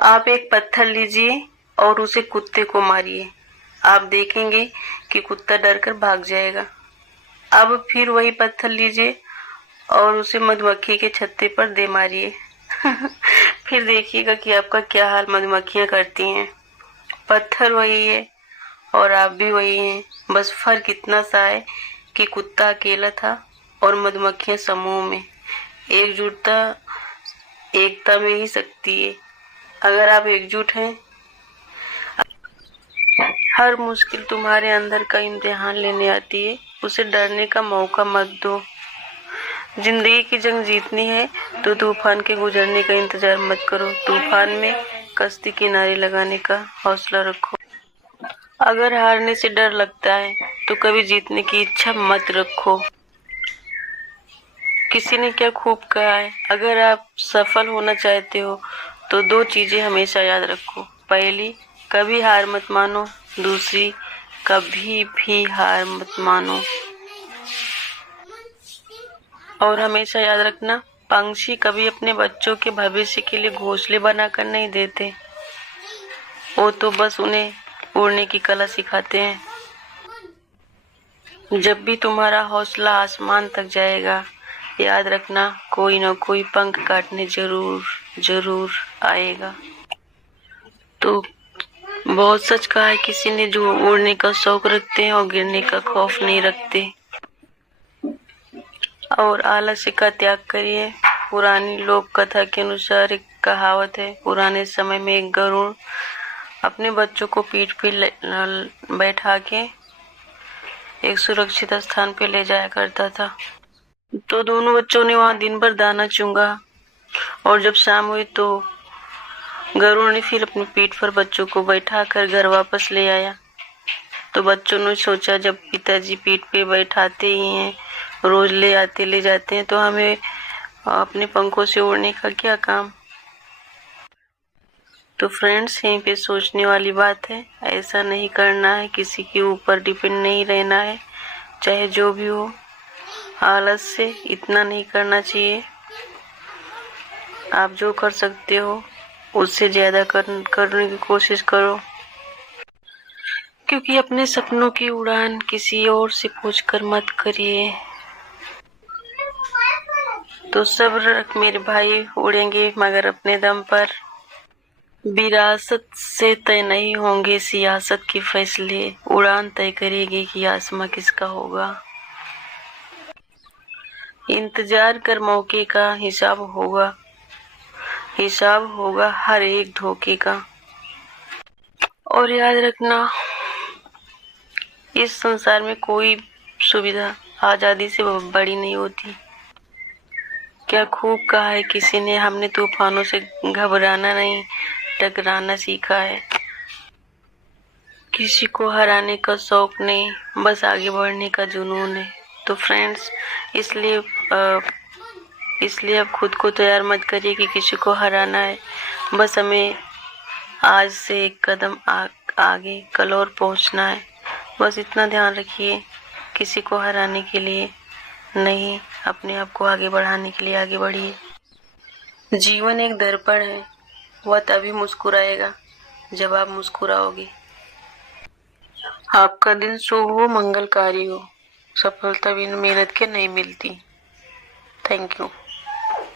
आप एक पत्थर लीजिए और उसे कुत्ते को मारिए। आप देखेंगे कि कुत्ता डरकर भाग जाएगा। अब फिर वही पत्थर लीजिए और उसे मधुमक्खी के छत्ते पर दे मारिए। फिर देखिएगा कि आपका क्या हाल मधुमक्खियां करती हैं। पत्थर वही है और आप भी वही हैं, बस फर्क इतना सा है कि कुत्ता अकेला था और मधुमक्खियां समूह में। एकजुटता एकता में ही शक्ति है। अगर आप एकजुट हैं, हर मुश्किल तुम्हारे अंदर का इम्तिहान लेने आती है, उसे डरने का मौका मत दो। जिंदगी की जंग जीतनी है तो तूफान के गुजरने का इंतजार मत करो, तूफान में कश्ती किनारे लगाने का हौसला रखो। अगर हारने से डर लगता है तो कभी जीतने की इच्छा मत रखो। किसी ने क्या खूब कहा है, अगर आप सफल होना चाहते हो तो दो चीजें हमेशा याद रखो। पहली, कभी हार मत मानो। दूसरी, कभी भी हार मत मानो। और हमेशा याद रखना, पंछी कभी अपने बच्चों के भविष्य के लिए घोंसले बनाकर नहीं देते, वो तो बस उन्हें उड़ने की कला सिखाते हैं। जब भी तुम्हारा हौसला आसमान तक जाएगा, याद रखना कोई न कोई पंख काटने जरूर जरूर आएगा। तो बहुत सच कहा है किसी ने, जो उड़ने का शौक रखते हैं और गिरने का खौफ नहीं रखते। और आलस्य का त्याग करिए। पुरानी लोक कथा के अनुसार एक कहावत है, पुराने समय में एक गरुड़ अपने बच्चों को पीठ पे बैठा के एक सुरक्षित स्थान पे ले जाया करता था। तो दोनों बच्चों ने वहां दिन भर दाना चुंगा और जब शाम हुई तो गरुड़ ने फिर अपनी पीठ पर बच्चों को बैठा कर घर वापस ले आया। तो बच्चों ने सोचा, जब पिताजी पीठ पे बैठाते ही हैं, रोज ले आते ले जाते हैं, तो हमें अपने पंखों से उड़ने का क्या काम। तो फ्रेंड्स, यहीं पे सोचने वाली बात है। ऐसा नहीं करना है, किसी के ऊपर डिपेंड नहीं रहना है, चाहे जो भी हो। आलस से इतना नहीं करना चाहिए। आप जो कर सकते हो उससे ज्यादा करने की कोशिश करो, क्योंकि अपने सपनों की उड़ान किसी और से पूछकर मत करिए। तो सब्र रख मेरे भाई, उड़ेंगे मगर अपने दम पर। विरासत से तय नहीं होंगे सियासत के फैसले, उड़ान तय करेगी कि आसमां किसका होगा। इंतजार कर, मौके का हिसाब होगा हर एक धोखे का। और याद रखना, इस संसार में कोई सुविधा आजादी से बड़ी नहीं होती। क्या खूब कहा है किसी ने, हमने तूफानों से घबराना नहीं, टकराना सीखा है। किसी को हराने का शौक नहीं, बस आगे बढ़ने का जुनून है। तो फ्रेंड्स, इसलिए अब खुद को तैयार मत करिए कि किसी को हराना है। बस हमें आज से एक कदम आगे कल और पहुंचना है। बस इतना ध्यान रखिए, किसी को हराने के लिए नहीं, अपने आप को आगे बढ़ाने के लिए आगे बढ़िए। जीवन एक दर्पण है, वह तभी मुस्कुराएगा जब आप मुस्कुराओगे। आपका दिन शुभ हो, मंगलकारी हो। सफलता बिना मेहनत के नहीं मिलती। Thank you.